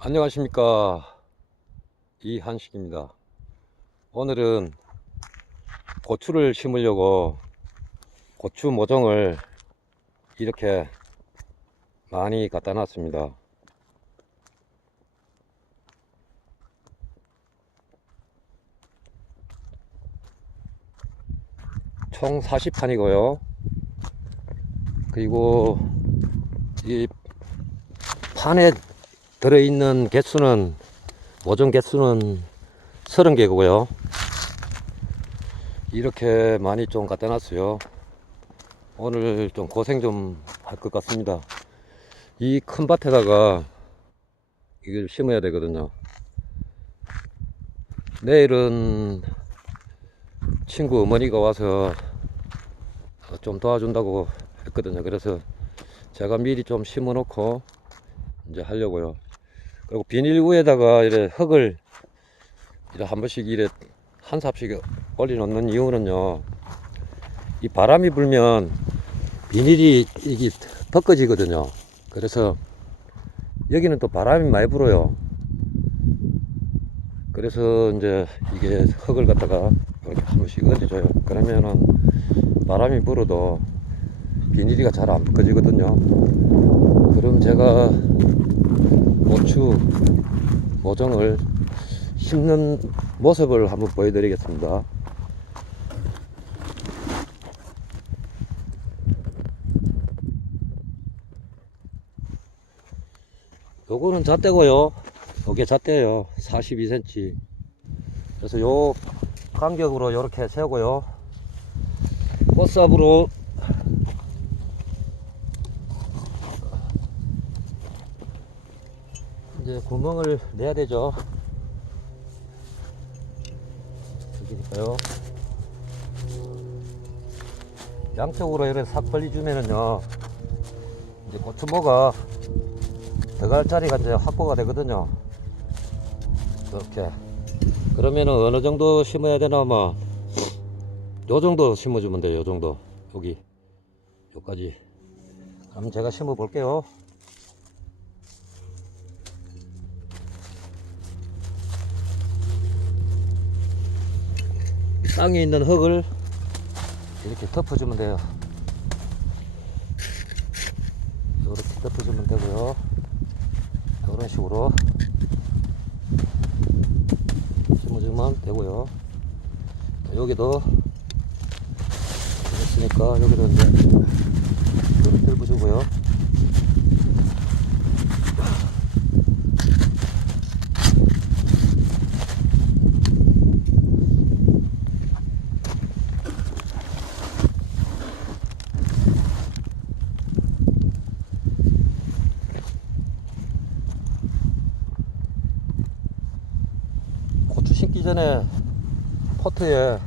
안녕하십니까. 이한식입니다. 오늘은 고추를 심으려고 고추 모종을 이렇게 많이 갖다 놨습니다. 총 40판이고요. 그리고 이 판에 들어있는 개수는 모종 개수는 30개고요. 이렇게 많이 좀 갖다 놨어요. 오늘 좀 고생 좀 할 것 같습니다. 이 큰 밭에다가 이걸 심어야 되거든요. 내일은 친구 어머니가 와서 좀 도와준다고 했거든요. 그래서 제가 미리 좀 심어 놓고 이제 하려고요. 그리고 비닐 위에다가 이래 흙을 이래 한 번씩 이래 한 삽씩 올려놓는 이유는요. 이 바람이 불면 비닐이 이게 벗겨지거든요. 그래서 여기는 또 바람이 많이 불어요. 그래서 이제 이게 흙을 갖다가 이렇게 한 번씩 얹어줘요. 그러면은 바람이 불어도 비닐이가 잘 안 벗겨지거든요. 그럼 제가 고추 모종을 심는 모습을 한번 보여드리겠습니다. 요거는 잣대고요. 요게 잣대예요. 42cm. 그래서 요 간격으로 이렇게 세고요. 꽃삽으로 이제 구멍을 내야 되죠. 여기니까요. 양쪽으로 이렇게 싹 벌려주면은요. 이제 고추모가 들어갈 자리가 이제 확보가 되거든요. 이렇게. 그러면은 어느 정도 심어야 되나 아마 요 정도 심어주면 돼요. 요 정도. 여기. 요까지. 그럼 제가 심어 볼게요. 땅에 있는 흙을 이렇게 덮어주면 돼요. 이렇게 덮어주면 되고요. 이런 식으로 심어주면 되고요. 여기도 됐으니까 여기도 이제 이렇게 덮어주고요. 심기 전에 포트에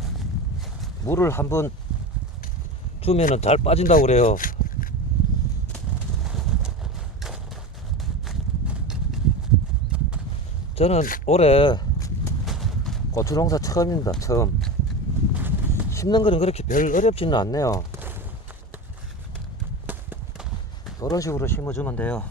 물을 한번 주면은 잘 빠진다고 그래요. 저는 올해 고추 농사 처음입니다. 처음. 심는 거는 그렇게 별 어렵지는 않네요. 이런 식으로 심어주면 돼요.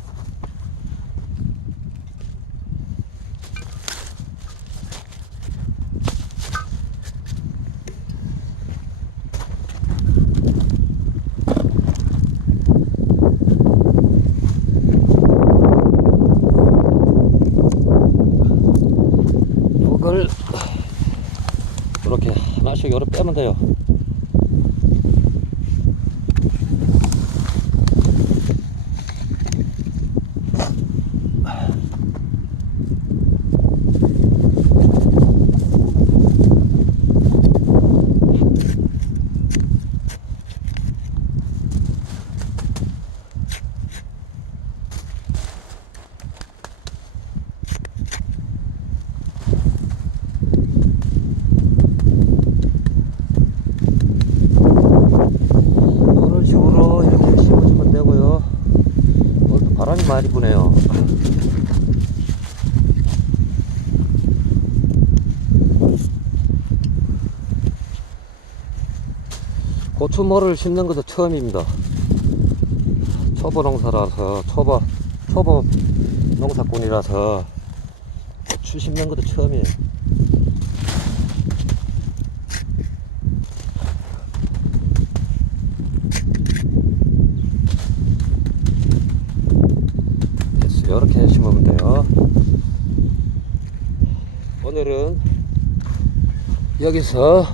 이걸 이렇게 하나씩 요렇게 빼면 돼요. 이런 식으로 이렇게 심어주면 되고요. 오늘도 바람이 많이 부네요. 고추모를 심는 것도 처음입니다. 초보 농사라서 초보 초보 농사꾼이라서 70년 것도 처음이에요. 여기서